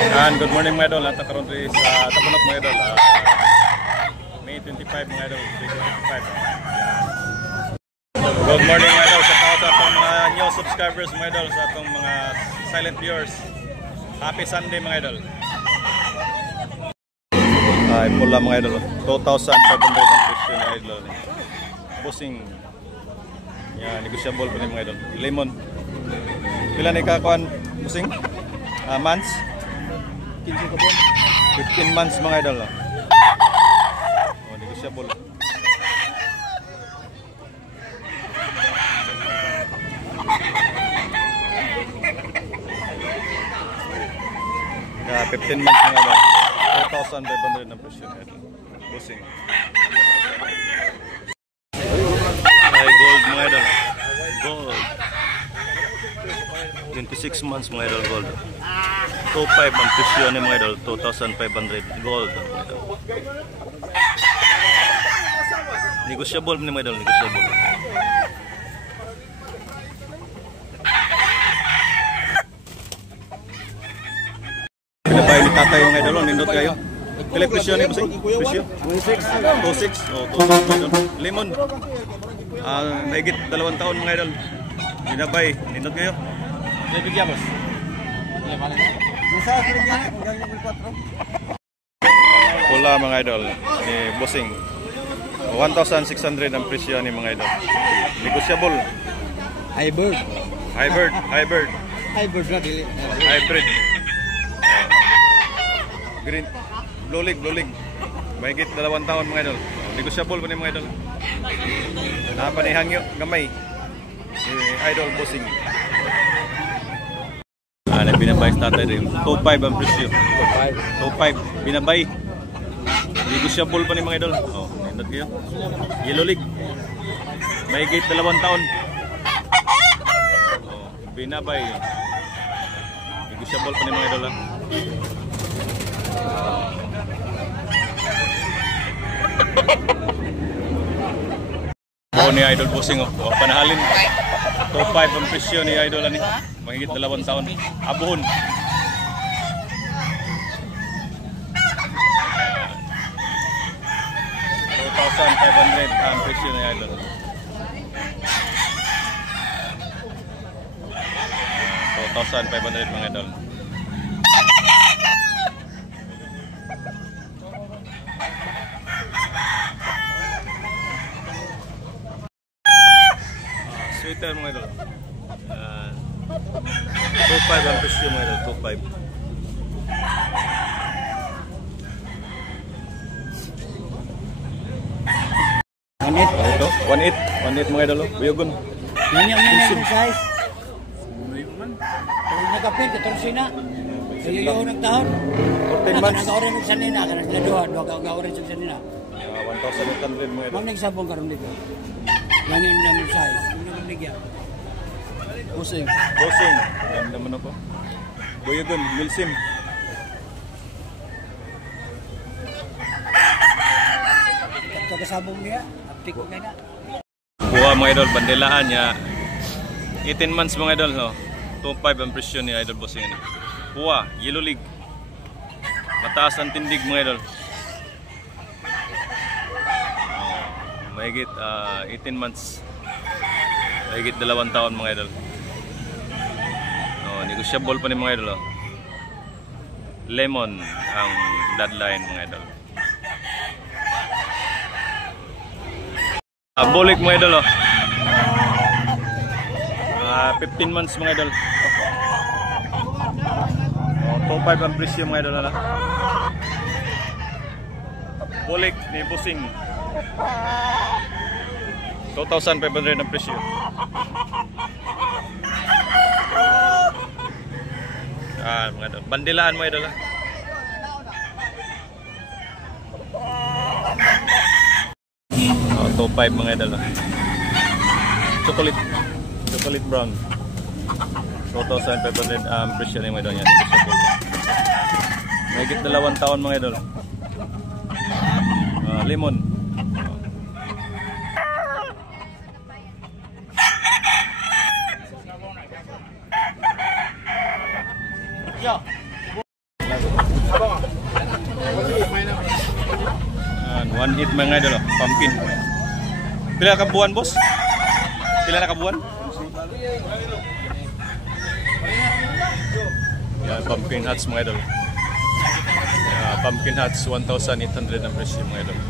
And good morning mga idol, nata karon rin sa Tapunok mga idol. May 25 mga idol, 2025. Good morning mga idol, sa tao sa atong mga new subscribers mga idol, sa atong mga silent viewers. Happy Sunday mga idol. Ay pula mga idol, 2,500 ang presyo mga idol. Bossing. Yan, negotiable pa ni mga idol. Lemon. Pila ni kakuan bossing? Months? 15 months mga idol. Oh, negotiable. Yeah, 15 months mga idol. 2,500 na presyo mga idol. Bossing. Ay, gold mga idol. Gold. 26 months mga idol, gold. 2,500 ang presyo ni mga idol, 2,500 gold. Negotiable ni mga idol, negotiable. Pinabay ni tatay mga idol, nindot kayo. Pila presyo ni bossing? Presyo? 2,600. Oh, 2,000 lemon. Mahigit 2 taon mga idol. Pinabay, nindot kayo. Bigyan boss. Pula mga idol ni bossing. 1,600 ang presyo ni mga idol. Negotiable. Hybrid. Hybrid. Green. Blue leg. Mahigit 2 taon mga idol. Negotiable pa ni mga idol. Napanihangyo gamay. Idol bossing. Binabay sa tatay rin. 2,500 ang presyo. 2,500. Binabay. Negotiable pa ni mga idol. Oh, nindot kayo. Yellow leg. Mahigit 2 taon. Oh, binabay. Negotiable pa ni mga idol. Oh, ni idol bossing. Oh, panahalin. 2,500 ang presyo ni idol ani. Mahigit 2 taon. Abuhon. 2,500 ang presyo ni idol. 2,500 mga idol. Sweater mga idol. 2,500 ang presyo mga idol, 2,500. Ito, 1,800 mga idol. Buyogon. Yan yung size. Kung nagkapin, 14 na. Kaya yung nagtahon. 14 months. Nag-orin ng sanina. Nag-laduhan. Nag-orin ng sanina. 1,800 mga idol. Mang nagsabong karoon dito. Yan yung size. Yung nagligyan. Bossing. Ganda mo na po. Buyogon, Milsim. Ito kasabong niya. Aptik ko kayo na. Buha mga idol, bandelaan niya. 18 months mga idol. No? 2,500 ang presyo ni idol bossing. Buha, yellow leg. Mataas ang tindig mga idol. Mahigit 18 months. Mahigit 2 taon mga idol. Negotiable pa ni mga idol. Lemon ang bloodline mga idol. Bolik mga idol. 15 months mga idol. 2,500 ang presyo mga idol. Bolik ni bossing. 2,500 ang presyo. Mga idol. Bandilaan mo idol. 2,500 mga idol. Chocolate brown. 2,500 ang presyo ni mga idol yan. Mahigit 2 taon mga idol. Lemon. 1.8 mga idol, oh. Pumpkin. Pila ka buwan, boss? Pila na ka buwan? Yan, pumpkin hats mga idol. Pumpkin hats 1,800 ang presyo mga idol.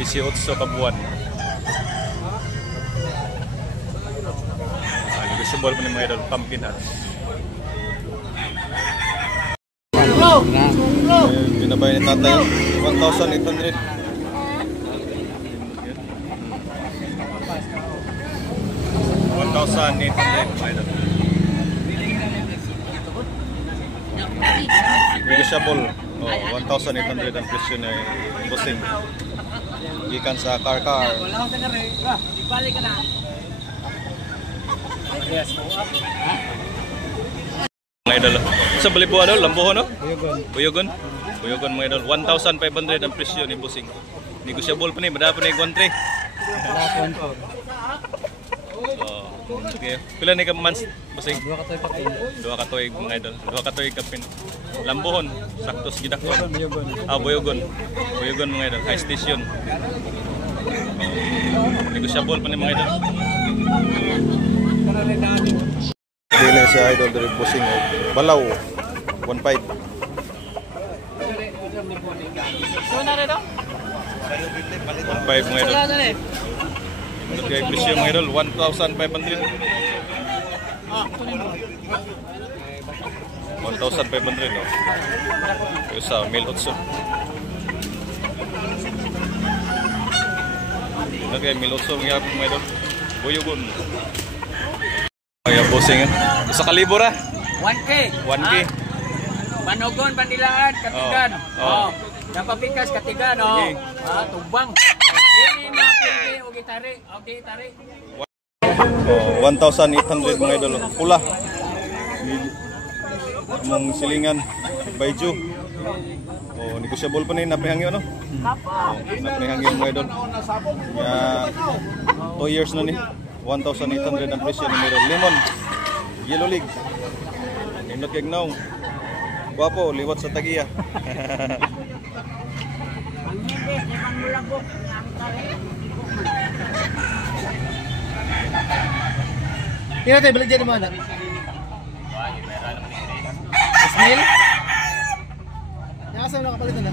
18 ka buwan. Negosyable pa ni mga idol, pumpkin hats. Binabay ni tatay 1,800. 1,800 mga idol. Negosyable. 1,800 ang presyo na busing. Gikan sa car. Ibalik ka na. Yes. Mga idol. Sa balibuan daw, lambuhon no? Buyogon mga idol. 1,500 ang presyo ni busing. Negosyable pa ni, madapa na yung 1,300. Okay. Pila ni ka months busing? 2 ka toy papin. 2 ka toy mga idol. 2 ka toy kapin. Lambuhon, saktos gidakon. Buyogon mga idol. High station. Negosyable pa ni mga idol. Dili sa idol dari busing balaw 1.5. So na rin daw? 1.5 mga idol. Kaya presyo mga idol 1,500. 1,500 no. Yung sa 1,800. Okay, 1,800 mga idol. Buyogon. Kaya busing sa kalibor 1K. 1K. Manogon, Bandilaan, Katigan. Oh. Napapikas, Katigan. Okay. Tugbang. Dili na pili o gitari. Okay, tari. 1,800 mga idol. Pula. Among silingan. Bayju. Negosyable pa na napihangyo no? Napihangyo mga idol. Ya 2 years na ni. 1,800 ang presyo ng meron. Lemon. Yellow league. Nindot kay gnaw. Guwapo, liwat sa tagiya. Kira tayo, balik dyan naman. Ismail? Nakasama na kapalit na.